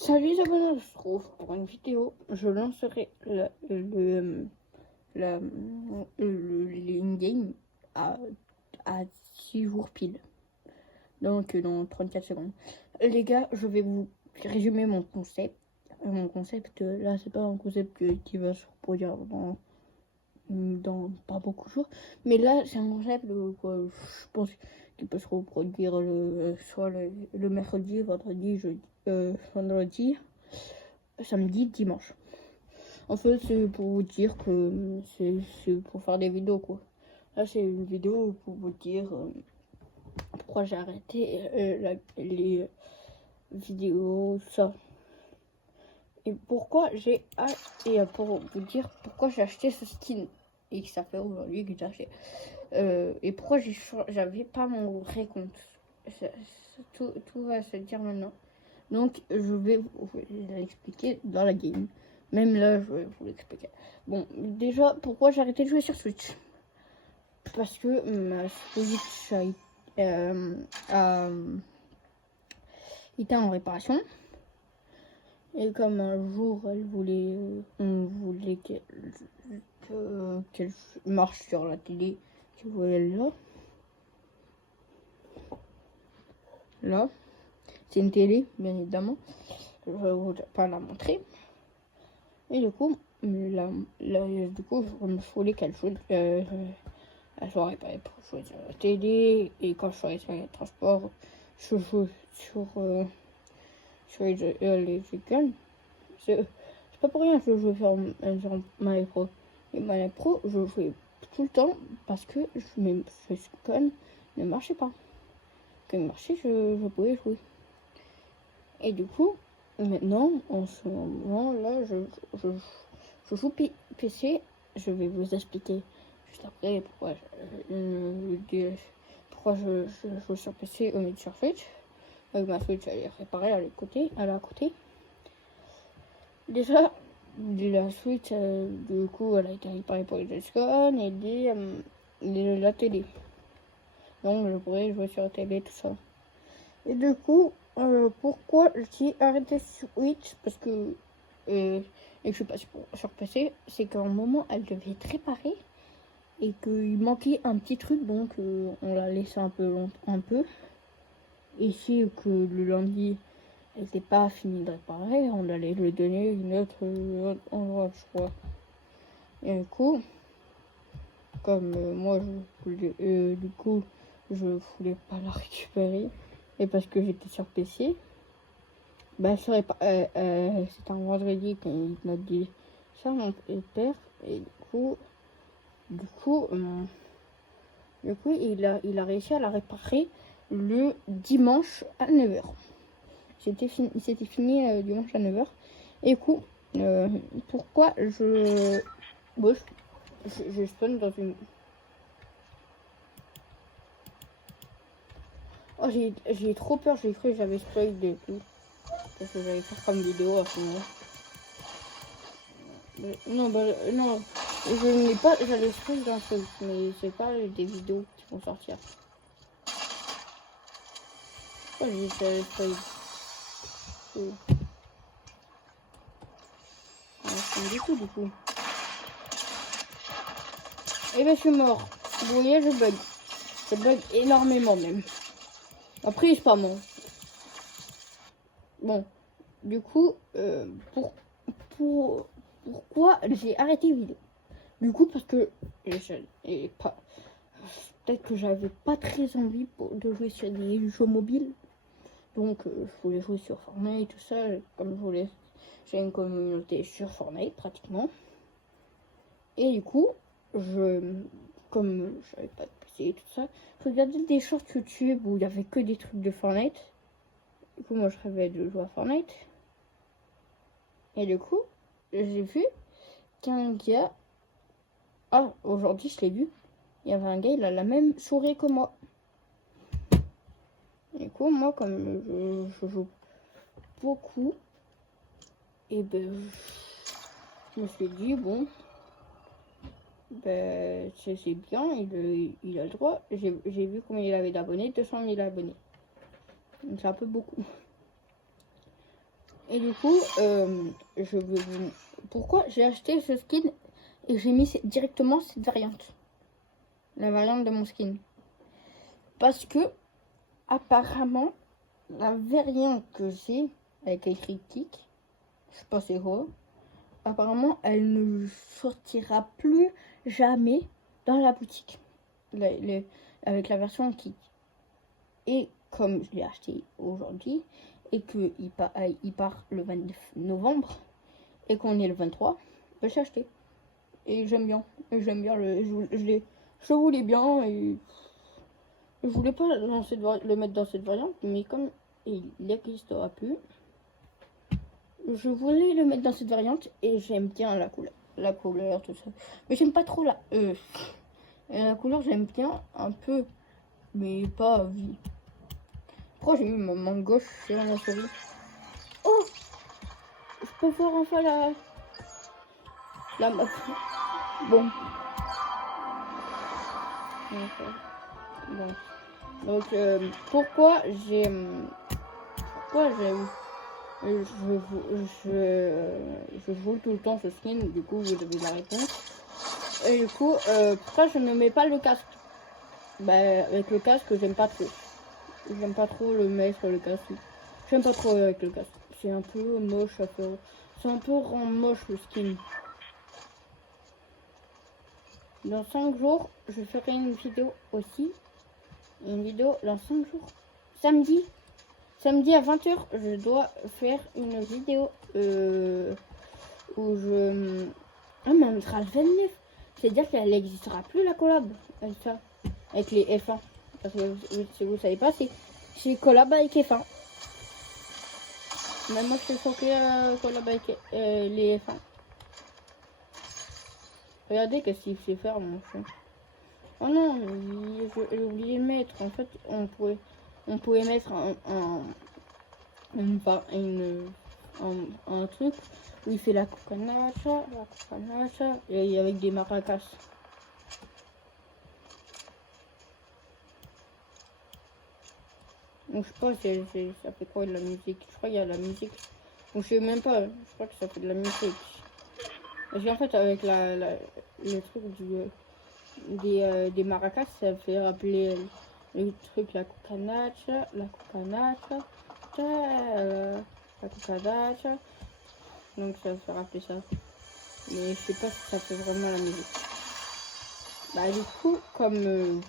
Salut les abonnés, on se retrouve pour une vidéo. Je lancerai l'in-game à 6 jours pile. Donc dans 34 secondes. Les gars, je vais vous résumer mon concept. Mon concept, là, c'est pas un concept qui va se reproduire dans pas beaucoup de jours. Mais là, c'est un concept je pense qu'il peut se reproduire soit le mercredi, vendredi, jeudi, vendredi, samedi, dimanche. En fait, c'est pour vous dire que c'est pour faire des vidéos, quoi. Là, c'est une vidéo pour vous dire pourquoi j'ai arrêté les vidéos, ça. Et pourquoi et pour vous dire pourquoi j'ai acheté ce skin. Et que ça fait aujourd'hui que j'ai acheté. Et pourquoi j'avais pas mon vrai compte. Tout va se dire maintenant. Donc, je vais vous l'expliquer dans la game. Même là, je vais vous l'expliquer. Bon, déjà, pourquoi j'ai arrêté de jouer sur Switch? Parce que ma Switch a été en réparation. Et comme un jour, on voulait qu'elle marche sur la télé, que vous voyez là. Là, c'est une télé, bien évidemment. Je ne vais pas la montrer. Et du coup, je me voulais qu'elle soit réparée pour jouer sur la télé. Et quand je serai sur les transports, je joue sur les week-ends. C'est pas pour rien que je joue sur Mario Pro. Et Mario Pro, je jouais tout le temps parce que ce con ne marchait pas. Quand il marchait, je pouvais jouer. Et du coup, maintenant, en ce moment là, je joue PC. Je vais vous expliquer juste après pourquoi je joue sur PC au lieu de sur Switch. Avec ma Switch, elle est réparée à côté. Déjà, la Switch, du coup, elle a été réparée pour les Joy-Con et la télé. Donc, je pourrais jouer sur la télé, tout ça. Et du coup, pourquoi j'ai arrêté Switch? Parce que et que je suis passée sur PC, c'est qu'à un moment, elle devait être réparée et qu'il manquait un petit truc, donc on l'a laissé un peu. Et si que le lundi, elle n'était pas finie de réparer, on allait lui donner une autre endroit, je crois. Et du coup, comme moi, du coup, je voulais pas la récupérer, et parce que j'étais sur PC, bah, c'était un vendredi quand il m'a dit ça, mon père, et du coup, il a réussi à la réparer le dimanche à 9h. C'était fini dimanche à 9h. Et du coup, pourquoi je spawn dans une... Oh, j'ai trop peur, j'ai cru que j'avais spoil de tout. Parce que j'allais faire comme vidéo à ce moment. Non, je n'ai pas, j'allais spoil d'un truc, mais c'est pas des vidéos qui vont sortir. Oh, j'allais spoil. Du coup. Et ben je suis mort. Vous voyez, je bug. Je bug énormément même. Après, c'est pas bon. Bon, du coup, pourquoi j'ai arrêté la vidéo? Du coup, parce que peut-être que j'avais pas très envie de jouer sur des jeux mobiles. Donc, je voulais jouer sur Fortnite, tout ça. Comme j'ai une communauté sur Fortnite pratiquement. Et du coup, comme j'avais pas de PC et tout ça, je regardais des shorts YouTube où il y avait que des trucs de Fortnite. Du coup, moi, je rêvais de jouer à Fortnite. Et du coup, j'ai vu qu'un gars... Ah, aujourd'hui, je l'ai vu. Il y avait un gars, il a la même souris que moi. Du coup, moi, comme je joue beaucoup, et ben, je me suis dit, bon, ben, c'est bien, il a le droit. J'ai vu combien il avait d'abonnés, 200 000 abonnés. Donc, c'est un peu beaucoup. Et du coup, je veux vous... Pourquoi j'ai acheté ce skin et j'ai mis directement cette variante. La variante de mon skin. Parce que, apparemment, la variante que j'ai, avec écrit kick, je sais pas c'est quoi, apparemment, elle ne sortira plus jamais dans la boutique. Avec la version kick. Et comme je l'ai acheté aujourd'hui, et qu'il part le 29 novembre, et qu'on est le 23, ben, j'ai acheté. Et j'aime bien. Et j'aime bien je voulais bien, et je voulais pas le mettre dans cette variante, mais comme il n'existera plus, je voulais le mettre dans cette variante, et j'aime bien la couleur, tout ça. Mais j'aime pas trop la couleur, j'aime bien un peu, mais pas vie. Pourquoi j'ai mis ma main gauche sur la souris? Oh! Je peux voir enfin la map. Bon. Bon. Donc, pourquoi j'ai... je joue tout le temps ce skin, du coup vous avez la réponse. Et du coup, pourquoi je ne mets pas le casque? Bah, avec le casque, j'aime pas trop. J'aime pas trop le mettre, le casque. J'aime pas trop avec le casque. C'est un peu moche à faire. C'est un peu rend moche le skin. Dans 5 jours, je ferai une vidéo aussi. Une vidéo dans 5 jours. Samedi. Samedi à 20h, je dois faire une vidéo où je... Ah, mais on sera le 29. C'est-à-dire qu'elle n'existera plus la collab. Avec les F1. Parce que si vous savez pas, c'est collab avec F1. Même moi, je suis choquée collab avec les F1. Regardez qu'est-ce qu'il fait faire, mon chien. Oh non, j'ai oublié de mettre. En fait, on pouvait mettre un truc où il fait la cucanacha, et avec des maracas. Donc je sais pas, ça fait quoi de la musique? Je crois qu'il y a de la musique. Donc je sais même pas, je crois que ça fait de la musique. Parce qu'en fait avec le truc des maracas, ça fait rappeler le truc, la cucanacha. Donc ça fait rappeler ça. Mais je sais pas si ça fait vraiment la musique. Bah du coup, comme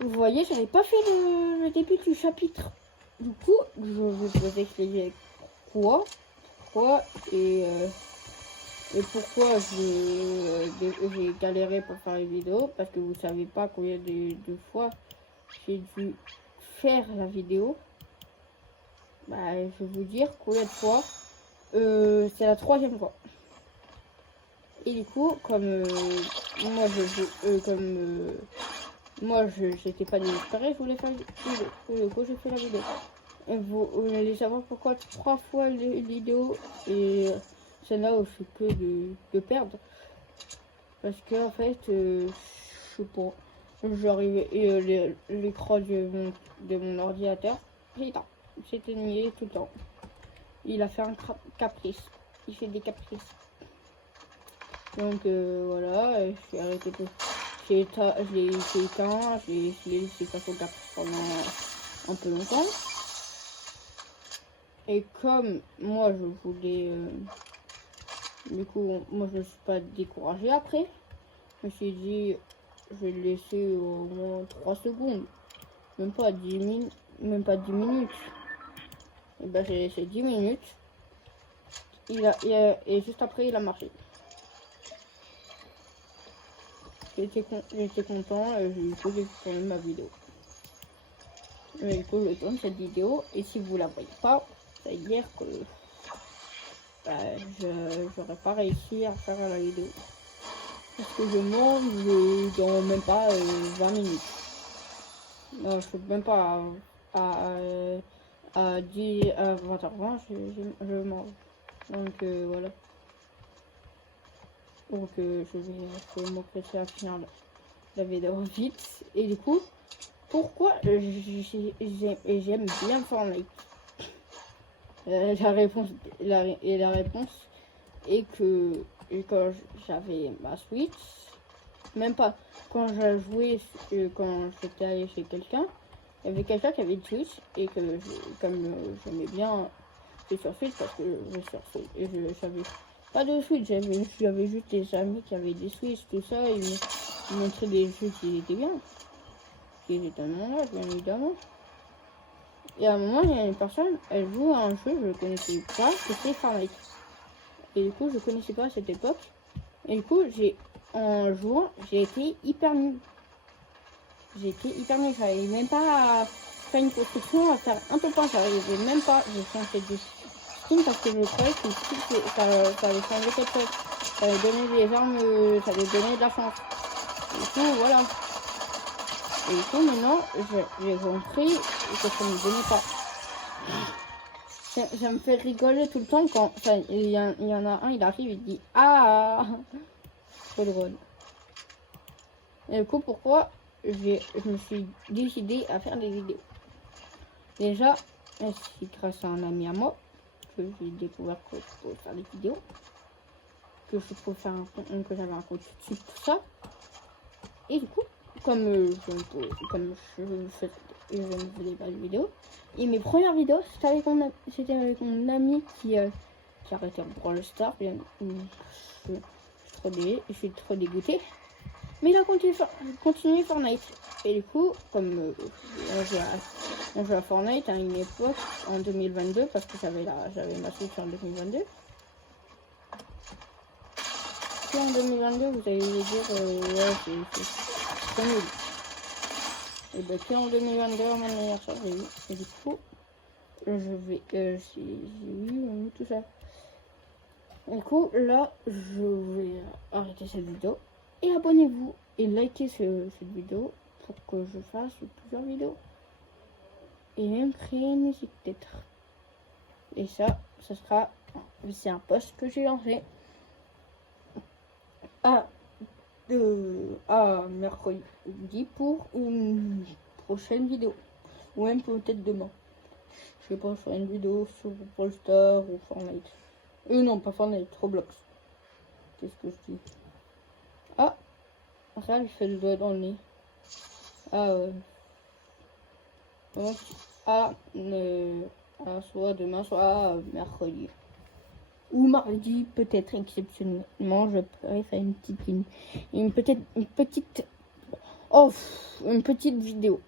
vous voyez, j'avais pas fait le début du chapitre. Du coup, je vais vous expliquer pourquoi et pourquoi j'ai galéré pour faire les vidéos. Parce que vous savez pas combien de fois j'ai dû faire la vidéo. Bah, je vais vous dire combien de fois. C'est la 3e fois. Et du coup, comme moi j'étais pas désespérée, je voulais faire une vidéo. Du coup, j'ai fait la vidéo. Et vous allez savoir pourquoi 3 fois les vidéos et celle-là où je fais que de perdre. Parce que en fait, je sais pas, j'arrive et l'écran de mon ordinateur, c'était nié tout le temps. Il a fait un caprice. Il fait des caprices. Donc voilà, je suis arrêté de... Je l'ai éteint, je l'ai laissé passer au caprice pendant un peu longtemps. Et comme moi je voulais... du coup, moi je ne suis pas découragée après. Je me suis dit, je vais le laisser au moins 3 secondes. Même pas 10 minutes. Et ben j'ai laissé 10 minutes. Et juste après il a marché. J'étais content et du coup j'ai tourné ma vidéo. Et du coup je tourne cette vidéo et si vous la voyez pas, ça veut dire que j'aurais pas réussi à faire la vidéo. Parce que je mange dans même pas 20 minutes. Non, je ne même pas à 20h20, je mange. Donc voilà. Donc je vais m'empresser à finir la vidéo vite. Et du coup, pourquoi j'aime bien Fortnite? La réponse, la réponse est que quand j'avais ma Switch, même pas, quand j'ai joué, quand j'étais allé chez quelqu'un, il y avait quelqu'un qui avait une Switch et que comme j'aimais bien jouer sur Switch parce que je sur Switch et j'avais pas de Switch, j'avais juste des amis qui avaient des Switch, tout ça, et ils montraient des jeux qui étaient bien, qui étaient à mon âge, bien évidemment. Et à un moment, il y a une personne, elle joue à un jeu, je ne connaissais pas, c'était Fortnite. Et du coup, je ne connaissais pas à cette époque. Et du coup, en jouant, j'ai été hyper nulle. J'arrivais même pas à faire une construction, à faire un peu pas, j'arrivais même pas. J'ai changé de skin parce que je croyais que ça allait changer quelque chose. Ça allait donner des armes, ça allait donner de la chance. Du coup, voilà. Et du coup, maintenant, j'ai compris que ça ne me donnait pas. Ça me fait rigoler tout le temps quand il y en a un, il arrive, il dit ah, trop drôle. Et du coup, pourquoi je me suis décidé à faire des vidéos. Déjà, c'est grâce à un ami à moi que j'ai découvert que je pouvais faire des vidéos, que je pouvais faire que j'avais un compte YouTube, tout ça. Et du coup, comme je ne faisais pas de vidéos, et mes premières vidéos, c'était avec mon ami qui arrêtait en Brawl Stars. Je suis trop dégoûtée. Mais il a continué Fortnite. Et du coup, comme on jouait à Fortnite à une époque, en 2022, parce que j'avais ma Switch en 2022. Si en 2022, vous allez me dire, ouais, c'est trop nul. Et bien, puis en 2022, à mon anniversaire, j'ai eu. Et du coup, j'ai eu tout ça. Et du coup, là, je vais arrêter cette vidéo. Et abonnez-vous et likez cette vidéo pour que je fasse plusieurs vidéos. Et même créer une musique peut-être. Et ça sera... C'est un post que j'ai lancé à mercredi pour une prochaine vidéo. Ou même peut-être demain. Je sais pas, je ferai une vidéo sur Brawl Stars ou Fortnite. Non, pas Fortnite, Roblox. Qu'est-ce que je dis? Ah, ça, il fait le doigt dans le nez. Ah ouais. Donc, soit demain, soit mercredi. Ou mardi, peut-être exceptionnellement, je pourrais faire une petite vidéo.